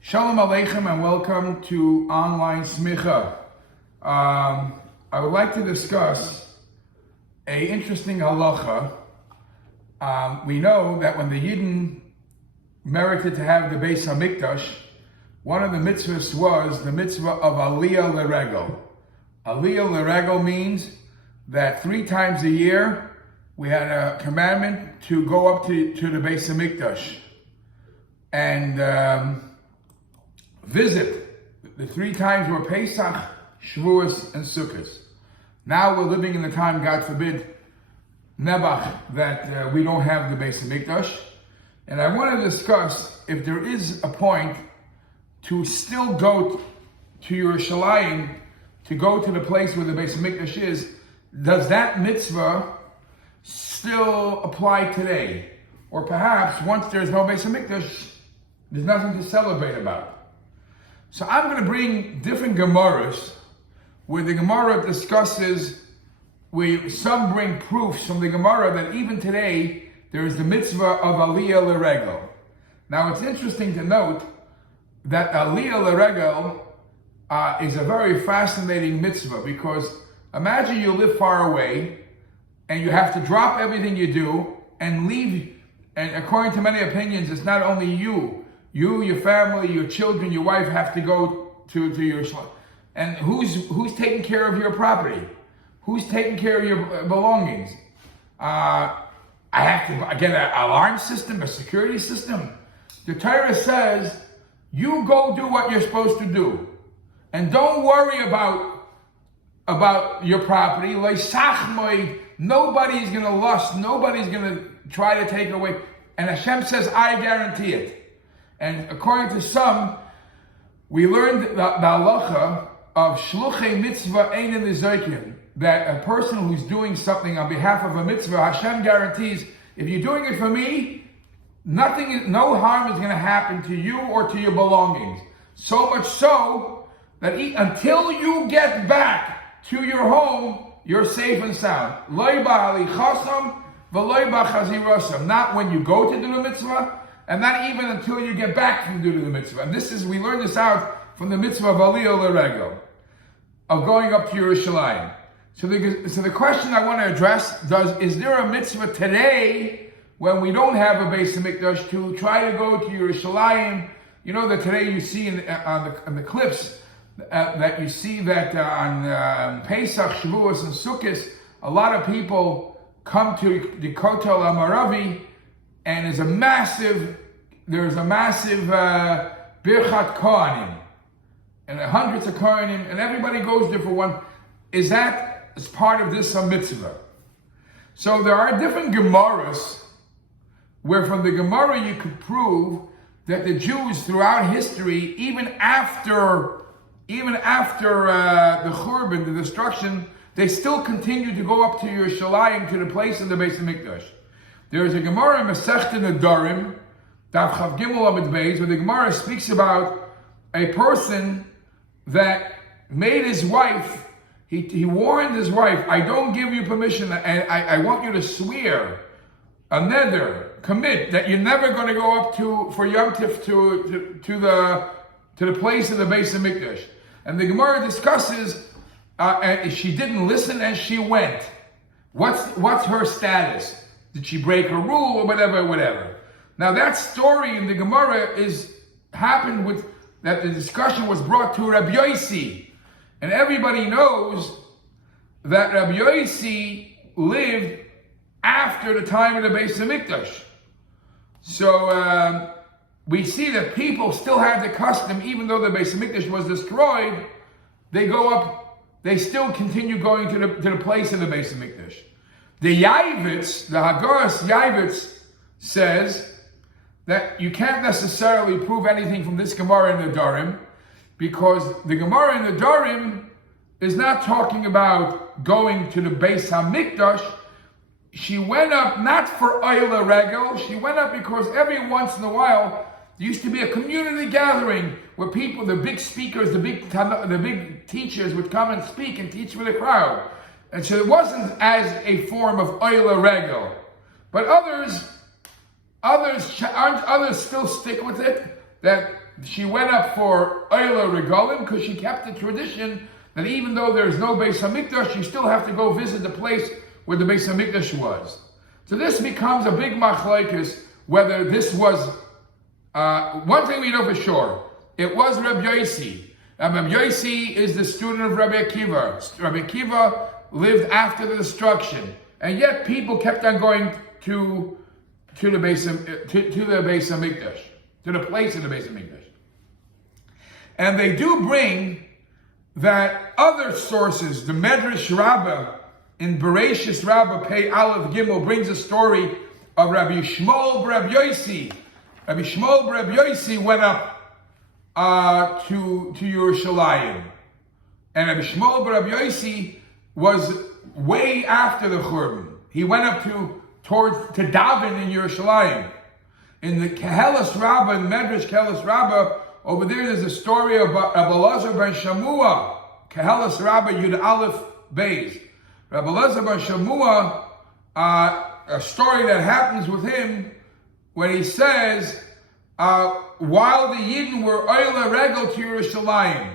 Shalom Aleichem and welcome to Online Smicha. I would like to discuss an interesting halacha. We know that when the Yidden merited to have the Beis HaMikdash, one of the mitzvahs was the mitzvah of Aliyah L'Regel. Aliyah L'Regel means that 3 times a year we had a commandment to go up to the Beis HaMikdash and visit. The 3 times were Pesach, Shavuos, and Sukkot. Now we're living in the time, God forbid, Nebuch, that we don't have the Beis HaMikdash. And I want to discuss if there is a point to still go to Yerushalayim, to go to the place where the Beis HaMikdash is. Does that mitzvah still apply today? Or perhaps once there's no Beis HaMikdash, there's nothing to celebrate about. So I'm going to bring different Gemaras where the Gemara discusses, where some bring proofs from the Gemara that even today there is the mitzvah of Aliyah L'Regel. Now it's interesting to note that Aliyah L'Regel is a very fascinating mitzvah, because imagine you live far away and you have to drop everything you do and leave, and according to many opinions, it's not only you, your family, your children, your wife have to go to Yerushalayim. And who's taking care of your property? Who's taking care of your belongings? I have to get an alarm system, a security system. The Torah says, you go do what you're supposed to do. And don't worry about your property. Nobody's going to lust. Nobody's going to try to take it away. And Hashem says, I guarantee it. And according to some, we learned the halacha of shluchei mitzvah ein nizokin, that a person who's doing something on behalf of a mitzvah, Hashem guarantees, if you're doing it for me, no harm is going to happen to you or to your belongings. So much so that until you get back to your home, you're safe and sound. Lo ba'ali chasam v'lo b'chazirosam. Not when you go to do the mitzvah, and not even until you get back from doing the mitzvah. And we learn this out from the mitzvah of Aliyah L'Regel, of going up to Yerushalayim. So the question I want to address, is there a mitzvah today when we don't have a Beis HaMikdash to try to go to Yerushalayim? You know that today you see on the clips that you see that on Pesach, Shavuos, and Sukkot, a lot of people come to the Kotel HaMaravi, and there's a massive Birchat Kohanim, and hundreds of Kohanim, and everybody goes there for one. Is that as part of this a mitzvah? So there are different Gemaras where from the Gemara you could prove that the Jews throughout history, even after the Churban, the destruction, they still continued to go up to Yerushalayim, to the place of the Beis HaMikdash. There is a Gemara in Masechta Nedarim, Daf Chav Gimel Amud Beis, where the Gemara speaks about a person that made his wife, he warned his wife, I don't give you permission, and I want you to swear, a neder, commit, that you're never going to go up for Yom Tif to the place of the Beis HaMikdash. And the Gemara discusses, she didn't listen and she went. What's her status? Did she break a rule or whatever? Now that story in the Gemara happened with that the discussion was brought to Rabbi Yossi, and everybody knows that Rabbi Yossi lived after the time of the Beis HaMikdash. So we see that people still have the custom, even though the Beis HaMikdash was destroyed, they still continue going to the place of the Beis HaMikdash. The Yavitz, the Haggaras Yavitz, says that you can't necessarily prove anything from this Gemara in the Nedarim, because the Gemara in the Nedarim is not talking about going to the Beis HaMikdash. She went up not for Aliyah L'Regel, she went up because every once in a while there used to be a community gathering where people, the big speakers, the big teachers would come and speak and teach for the crowd. And so it wasn't as a form of Aliyah L'Regel. But others still stick with it, that she went up for Oyla Regalim because she kept the tradition that even though there's no Beis Hamikdash, you still have to go visit the place where the Beis Hamikdash was. So this becomes a big machlokes whether this was, one thing we know for sure, it was Rabbi Yossi. Rabbi Yossi is the student of Rabbi Akiva. Rabbi Akiva lived after the destruction, and yet people kept on going to the Beis Hamikdash, to the place of the Beis Hamikdash. And they do bring that other sources, the Medrash Rabbah in Bereshis Rabbah Pei Aleph Gimel brings a story of Rabbi Shmuel Rabbi Yossi. Rabbi Shmuel Rabbi Yossi went up to Yerushalayim, and Rabbi Shmuel Rabbi Yossi was way after the Churban. He went up to Daven in Yerushalayim. In the Kehelas Rabbah, in Medrash Kehelas Rabbah, over there's a story about Rabbi Elazar ben Shamua, Kehelas Rabbah Yud Aleph Beis. Rabbi Elazar ben Shamua, a story that happens with him when he says, while the Yidden were Oyla Regel to Yerushalayim,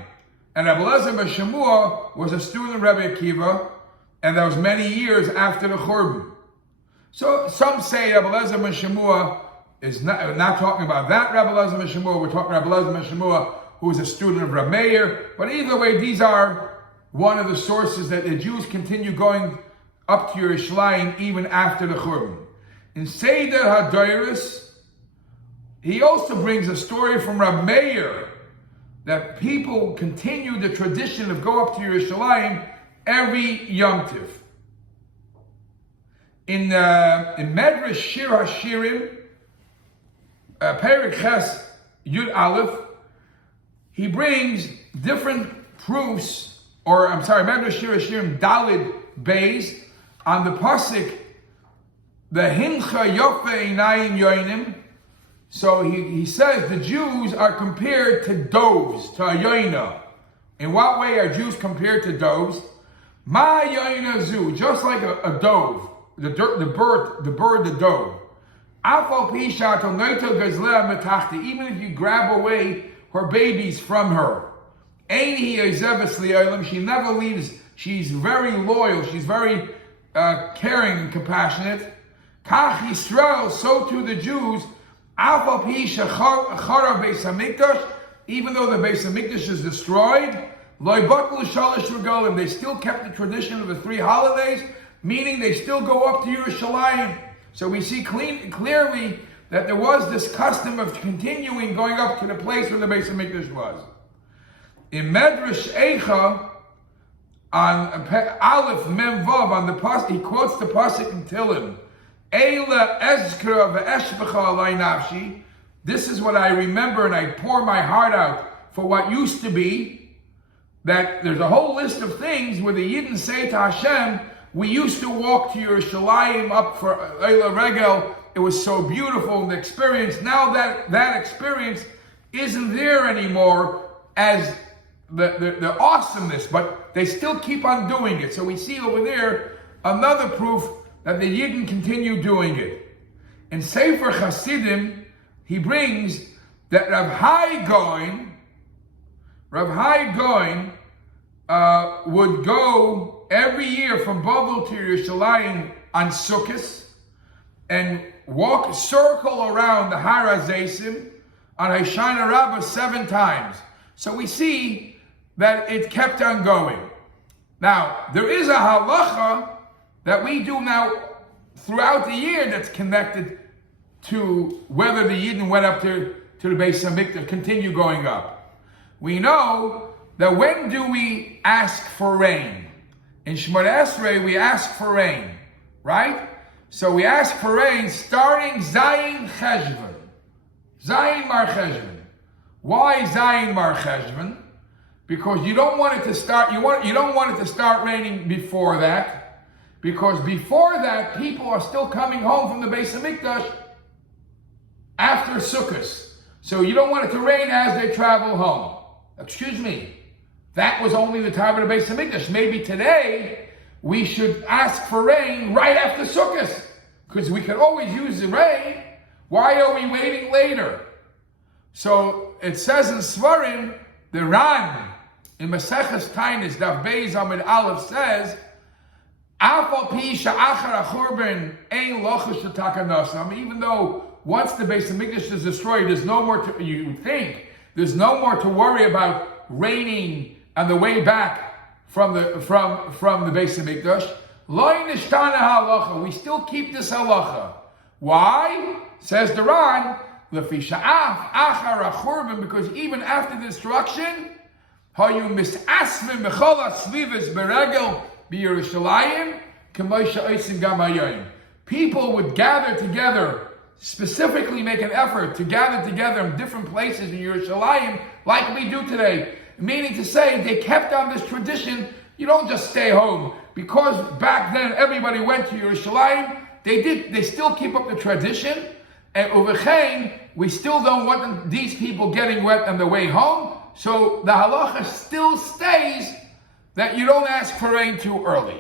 and Rabbi Elazar ben Shamua was a student of Rabbi Akiva, and that was many years after the Churban. So some say Rabbi Elazar ben Shamua is not talking about that Rabbi Elazar ben Shamua. We're talking Rabbi Elazar ben Shamua, who is a student of Rabbi Meir. But either way, these are one of the sources that the Jews continue going up to Yerushalayim even after the Churban. In Seder HaDoros, he also brings a story from Rabbi Meir that people continue the tradition of go up to Yerushalayim every Yom Tiv. In Medrash Shir HaShirim, Perek Ches Yud Aleph, he brings different proofs, Medrash Shir HaShirim Dalid Beis, on the pasuk, the Hincha Yofe Einayim Yoinim. So he says the Jews are compared to doves, to a yoina. In what way are Jews compared to doves? Ma yoina zu, just like a dove, the bird, the dove. Afal pisha tonaito gazlea metachti, even if you grab away her babies from her. Ein hi yozeves li'olam, she never leaves, she's very loyal, she's very caring and compassionate. Kach Yisrael, so too the Jews, Afal pisha chara Beis Hamikdash, even though the Beis Hamikdash is destroyed, loy batul shalosh regalim, they still kept the tradition of the 3 holidays, meaning they still go up to Yerushalayim. So we see clearly that there was this custom of continuing going up to the place where the Beis Hamikdash was. In Medrash Eicha, on Aleph Mem Vav, on the pasuk, he quotes the pasuk in Tehillim, Eila ezkra ve'eshbecha alai nafshi. This is what I remember, and I pour my heart out for what used to be. That there's a whole list of things where the Yidden say to Hashem, we used to walk to Yerushalayim up for Eila Regel. It was so beautiful, the experience. Now that experience isn't there anymore as the awesomeness, but they still keep on doing it. So we see over there another proof that the Yidden continue doing it. In Sefer Chasidim, he brings that Rav Hai Gaon would go every year from Babel to Yerushalayim on Sukkot and circle around the Har HaZeisim on Hoshana Rabbah 7 times. So we see that it kept on going. Now, there is a halacha that we do now throughout the year that's connected to whether the Yidden went up to the Beis Hamikdash, continue going up. We know that when do we ask for rain? In Shemot Esrei, we ask for rain, right? So we ask for rain starting Zayin Cheshvan. Zayin Mar Cheshvan. Why Zayin Mar Cheshvan? Because you don't want it to start. You don't want it to start raining before that, because before that people are still coming home from the Beis Hamikdash after Sukkot. So you don't want it to rain as they travel home. Excuse me, that was only the time of the Beis Hamikdash. Maybe today we should ask for rain right after Sukkot, because we can always use the rain. Why are we waiting later? So it says in Svarim, the Ran in Maseches Tainis, Daf Beis Amid Aleph says, even though once the Beis Hamikdash is destroyed, there's no more to, you think, there's no more to worry about raining on the way back from the Beis Hamikdash. We still keep this halacha. Why? Says the Ran, because even after the destruction, people would gather together, specifically make an effort to gather together in different places in Yerushalayim, like we do today. Meaning to say, they kept on this tradition. You don't just stay home. Because back then everybody went to Yerushalayim, they still keep up the tradition. And overchein, we still don't want these people getting wet on the way home. So the halacha still stays that you don't ask for rain too early.